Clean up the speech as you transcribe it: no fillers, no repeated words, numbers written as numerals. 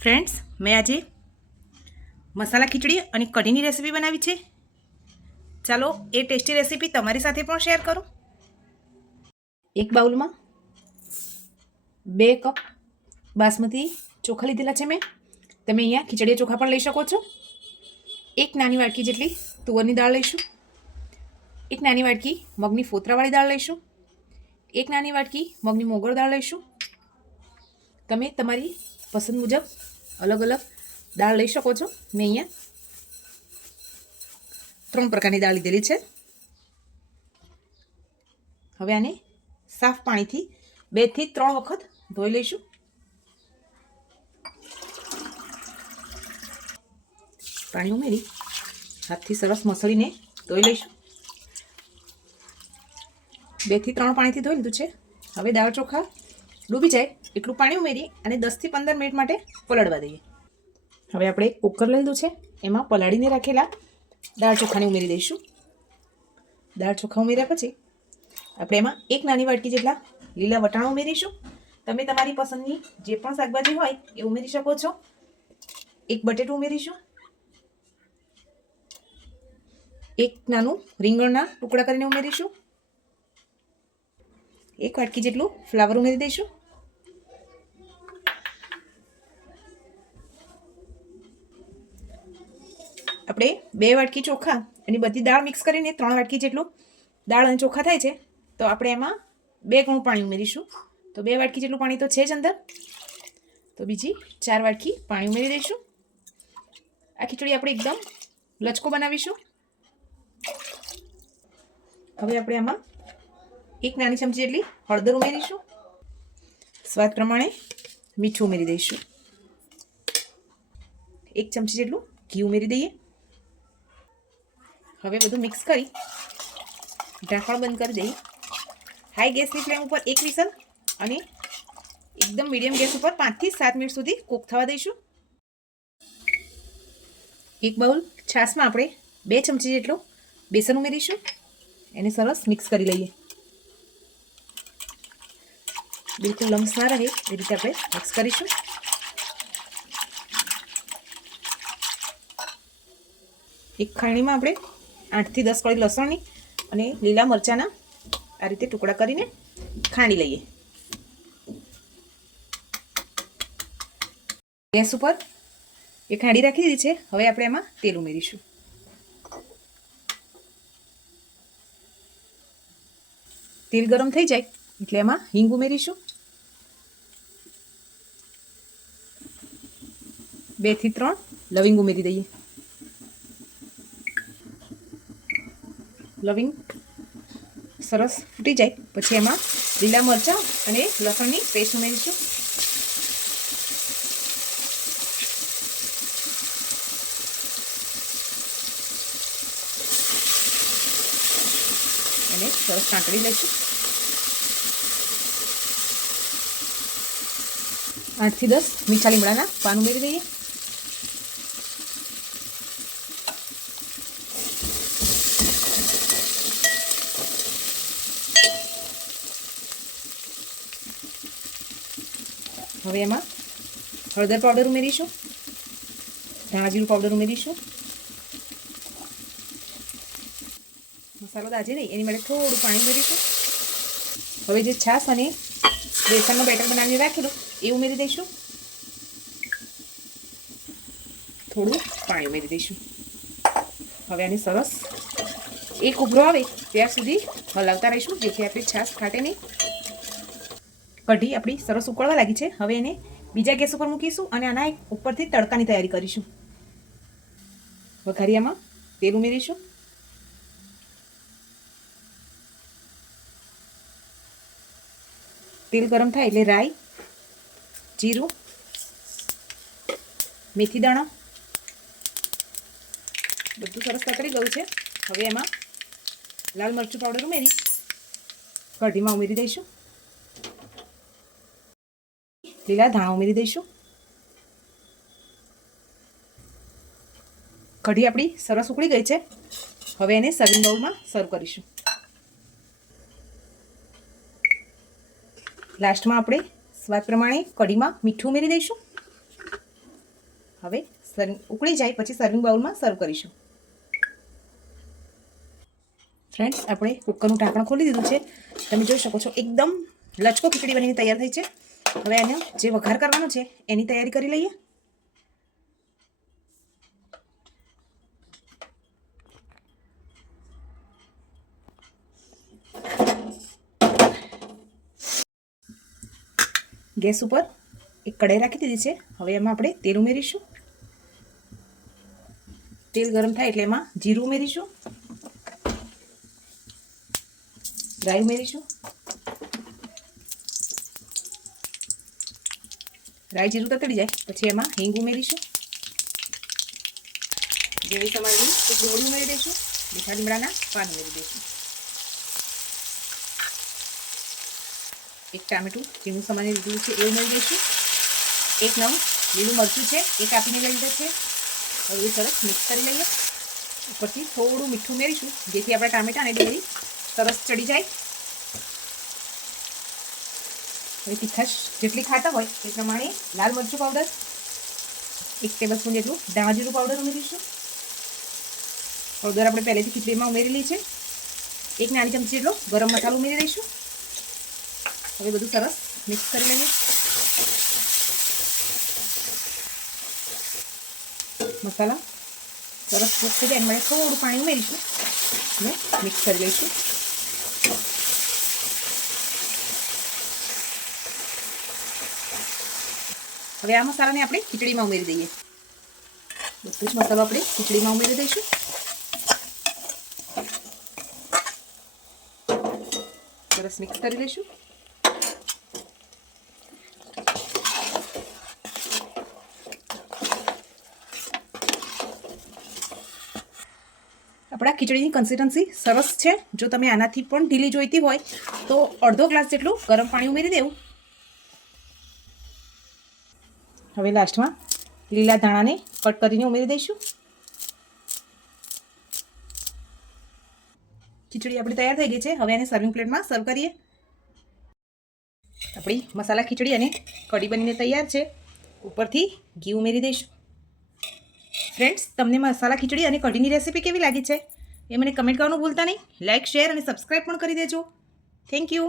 Friends, મેં આજે મસાલા ખીચડી અને કઢીની રેસીપી બનાવી છે. ચાલો એ ટેસ્ટી રેસીપી તમારી સાથે પણ શેર કરું. એક બાઉલમાં 2 કપ બાસમતી ચોખા લીધેલા છે મેં. તમે અહીંયા ખીચડી ચોખા પણ લઈ શકો છો. એક નાની વાટકી જેટલી તુવરની દાળ લઈશું. એક નાની વાટકી મગની ફોતરાવાળી દાળ લઈશું. એક નાની વાટકી મગની મોગળ દાળ લઈશું. તમે તમારી પસંદ મુજબ અલગ અલગ દાળ લઈ શકો છો. મેં અહીંયા 3 પ્રકારની દાળ લીધેલી છે. હવે આને સાફ પાણીથી 2 થી 3 વખત ધોઈ લઈશું. પાણી ઉમેરી હાથથી સરસ મસળીને ધોઈ લઈશું. 2 થી 3 પાણીથી ધોઈ લીધું છે. હવે દાળ ચોખા ડૂબી જાય એટલું પાણી ઉમેરી અને 10 થી 15 મિનિટ માટે પલાળવા દઈએ. હવે આપણે કુકર લઈ લીધું છે. એમાં પલાળીને રાખેલા દાળ ચોખાને ઉમેરી દઈશું. દાળ ચોખા ઉમેર્યા પછી આપણે એમાં 1 નાની વાટકી જેટલા લીલા વટાણા ઉમેરીશું. તમે તમારી પસંદની જે પણ શાકભાજી હોય એ ઉમેરી શકો છો. 1 બટેટું ઉમેરીશું. 1 નાનું રીંગણના ટુકડા કરીને ઉમેરીશું. 1 વાટકી જેટલું ફ્લાવર ઉમેરી દઈશું. આપણે 2 વાટકી ચોખા અને બધી દાળ મિક્સ કરીને 3 વાટકી જેટલું દાળ અને ચોખા થાય છે. તો આપણે એમાં 2 ગણું પાણી ઉમેરીશું. તો 2 વાટકી જેટલું પાણી તો છે જ અંદર. તો બીજી 4 વાટકી પાણી ઉમેરી દઈશું. આ ખીચડી આપણે એકદમ લચકો બનાવીશું. હવે આપણે આમાં 1 નાની ચમચી જેટલી હળદર ઉમેરીશું. સ્વાદ પ્રમાણે મીઠું ઉમેરી દઈશું. 1 ચમચી જેટલું ઘી ઉમેરી દઈએ. હવે બધું મિક્સ કરી ઢાંકણ બંધ કરી દઈએ. હાઈ ગેસની ફ્લેમ ઉપર 1 વિસલ અને એકદમ મીડિયમ ગેસ ઉપર 5 થી 7 મિનિટ સુધી કૂક થવા દઈશું. 1 બાઉલ છાશમાં આપણે 2 ચમચી જેટલું બેસન ઉમેરીશું. એને સરસ મિક્સ કરી લઈએ. બિલકુલ લમ્સ ના રહે એ રીતે આપણે મિક્સ કરીશું. એક ખાણીમાં આપણે 8 થી 10 કળી લસણની અને લીલા મરચાંના આ રીતે ટુકડા કરીને ખાંડી લઈએ. ગેસ ઉપર એ ખાંડી રાખી દીધી છે. હવે આપણે એમાં તેલ ઉમેરીશું. તેલ ગરમ થઈ જાય એટલે એમાં હિંગ ઉમેરીશું. 2 થી 3 લવિંગ ઉમેરી દઈએ. લવિંગ સરસ ફૂટી જાય પછી એમાં લીલા મરચાં અને લસણની પેસ્ટ ઉમેરીશું. અને સરસ સાંતળી લઈશું. 8 થી 10 મીઠા લીમડાના પાન ઉમેરી દઈએ. હવે એમાં હળદર પાવડર ઉમેરીશું. ધાણા જીરું પાવડર ઉમેરીશું. મસાલો દાજે નહીં એની માટે થોડું પાણી ઉમેરીશું. હવે જે છાશ અને બેસનનો બેટર બનાવીને રાખેલું એ ઉમેરી દઈશું. થોડું પાણી ઉમેરી દઈશું. હવે આને સરસ એક ઉભરો આવે ત્યાં સુધી હલાવતા રહીશું જેથી આપણી છાશ ફાટે નહીં. કઢી આપણી સરસ ઉકળવા લાગી છે. હવે એને બીજા ગેસ ઉપર મૂકીશું અને આના ઉપરથી તડકાની તૈયારી કરીશું. વઘારિયામાં તેલ ઉમેરીશું. તેલ ગરમ થાય એટલે રાઈ, જીરું, મેથી દાણા બધું સરસ તતરી ગયું છે. હવે એમાં લાલ મરચું પાવડર ઉમેરી કઢીમાં ઉમેરી દઈશું. લીલા ધાણા ઉમેરી દઈશું. કઢી આપણી સરસ ઉકળી ગઈ છે. હવે એને સર્વિંગ બાઉલમાં સર્વ કરીશું. લાસ્ટમાં આપણે સ્વાદ પ્રમાણે કઢીમાં મીઠું ઉમેરી દઈશું. હવે ઉકળી જાય પછી સર્વિંગ બાઉલમાં સર્વ કરીશું. ફ્રેન્ડ્સ, આપણે કુકરનું ઢાંકણ ખોલી દીધું છે. તમે જોઈ શકો છો એકદમ લચકો ખીચડી બનીને તૈયાર થઈ છે. હવે એને જે વઘાર કરવાનો છે એની તૈયારી કરી લઈએ. ગેસ ઉપર એક કઢાઈ રાખી દીધી છે. હવે એમાં આપણે તેલ ઉમેરીશું. તેલ ગરમ થાય એટલે એમાં જીરું ઉમેરીશું, રાઈ ઉમેરીશું. રાઈ જીરું તતડી જાય પછી એમાં હિંગ ઉમેરીશું. જેવી સમારેલી એક ડુંગળી ઉમેરી દઈશું. મીઠા લીમડાના પાન ઉમેરી દઈશું. એક ટામેટું ઝીણું સમારી લીધું છે એ ઉમેરી દઈશું. એક નંગ લીલું મરચું છે એ કાપીને લઈ લીધું છે. હવે સરસ મિક્સ કરી લઈએ. ઉપરથી થોડું મીઠું ઉમેરીશું જેથી આપણા ટામેટા અને ડુંગળી સરસ ચડી જાય. હવે તીખાશ જેટલી ખાતા હોય તે પ્રમાણે લાલ મરચું પાવડર, 1 ટેબલસ્પૂન જેટલું ધાણા જીરું પાવડર ઉમેરીશું. હળદર આપણે પહેલેથી ખીચડીમાં ઉમેરેલી છે. 1 નાની ચમચી જેટલો ગરમ મસાલો ઉમેરી દઈશું. હવે બધું સરસ મિક્સ કરી લઈએ. મસાલા સરસ કૂક થઈ જાય એમાં થોડું પાણી ઉમેરીશું અને મિક્સ કરી લઈશું. હવે આ મસાલાને આપણે ખીચડીમાં ઉમેરી દઈએ. બધું જ મસાલો આપણે ખીચડીમાં ઉમેરી દઈશું. સરસ મિક્સ કરી લઈશું. આપણા ખીચડીની કન્સિસ્ટન્સી સરસ છે. જો તમે આનાથી પણ ઢીલી જોઈતી હોય તો અડધો ગ્લાસ જેટલું ગરમ પાણી ઉમેરી દેવું. હવે લાસ્ટમાં લીલા ધાણાને કટ કરીને ઉમેરી દઈશું. ખીચડી આપણી તૈયાર થઈ ગઈ છે. હવે એને સર્વિંગ પ્લેટમાં સર્વ કરીએ. આપણી મસાલા ખીચડી અને કઢી બનીને તૈયાર છે. ઉપરથી ઘી ઉમેરી દઈશું. ફ્રેન્ડ્સ, તમને મસાલા ખીચડી અને કઢીની રેસીપી કેવી લાગી છે એ મને કમેન્ટ કરવાનું ભૂલતા નહીં. લાઇક, શેર અને સબસ્ક્રાઈબ પણ કરી દેજો. Thank you.